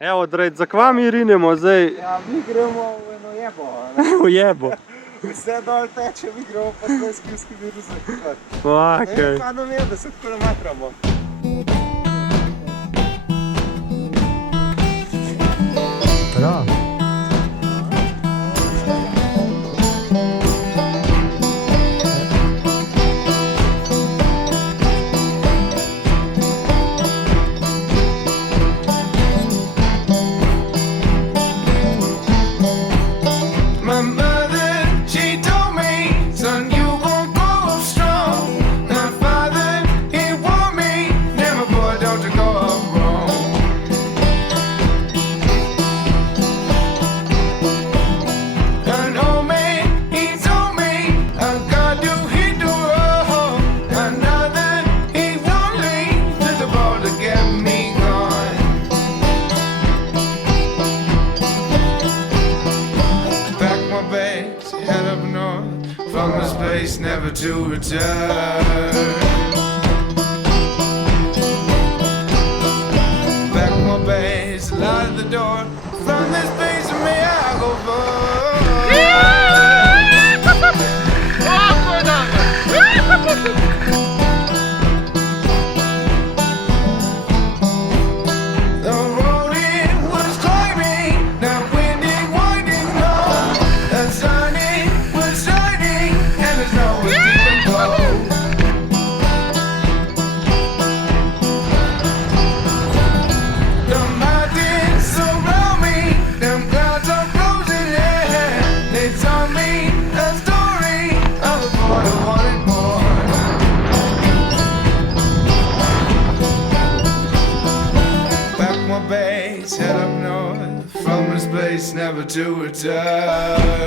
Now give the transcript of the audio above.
Evo, drejt, za kva mi rinemo zdaj? Ja, mi gremo v eno jebo. V jebo. Vse dol teče, mi gremo pa s skijskimi ruzami. Okej. Pa nam je 10 kilometrov. Prav. Never to return. Back my base, light the door. From this base of me I go far. The road it was climbing, now winding, winding long. The sun it was shining, and the snow was deep and cold. The mountains surround me, them clouds are closing in. They tell me a story of a boy who wanted more. Back my base, head up north, from this place never to return.